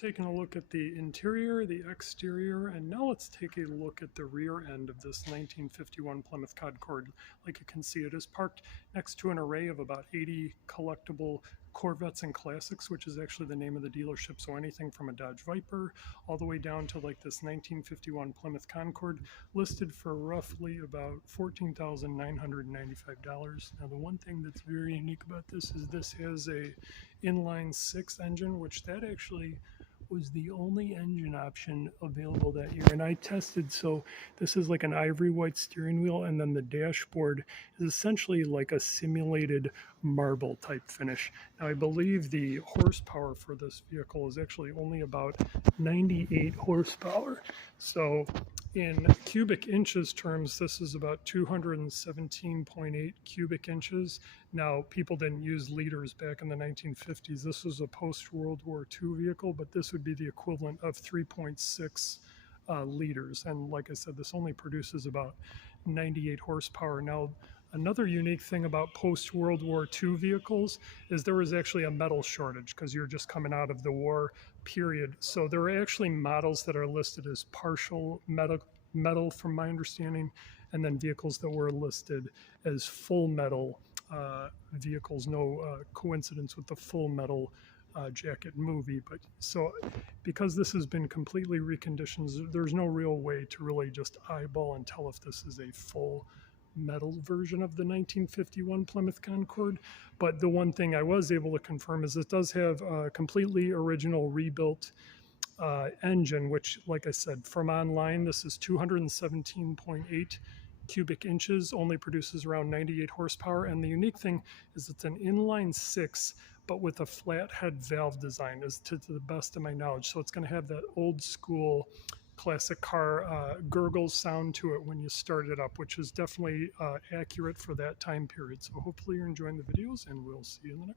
Taking a look at the interior, the exterior, and now let's take a look at the rear end of this 1951 Plymouth Concord. Like you can see, it is parked next to an array of about 80 collectible Corvettes and Classics, which is actually the name of the dealership. So anything from a Dodge Viper all the way down to like this 1951 Plymouth Concord, listed for roughly about $14,995. Now the one thing that's very unique about this is this has a inline six engine, which that actually was the only engine option available that year. And I tested, so this is like an ivory white steering wheel, and then the dashboard is essentially like a simulated marble type finish. Now I believe the horsepower for this vehicle is actually only about 98 horsepower. So in cubic inches terms, this is about 217.8 cubic inches. Now, people didn't use liters back in the 1950s. This was a post-World War II vehicle, but this would be the equivalent of 3.6 liters. And like I said, this only produces about 98 horsepower. Now, another unique thing about post-World War II vehicles is there was actually a metal shortage because you're just coming out of the war period. So there are actually models that are listed as partial metal from my understanding, and then vehicles that were listed as full metal vehicles. No coincidence with the Full Metal Jacket movie. But so because this has been completely reconditioned, there's no real way to really just eyeball and tell if this is a full metal version of the 1951 Plymouth Concord. But the one thing I was able to confirm is it does have a completely original rebuilt engine, which, like I said, from online, this is 217.8 cubic inches, only produces around 98 horsepower. And the unique thing is it's an inline six, but with a flat head valve design, is to the best of my knowledge. So it's going to have that old school classic car gurgle sound to it when you start it up, which is definitely accurate for that time period. So hopefully you're enjoying the videos, and we'll see you in the next.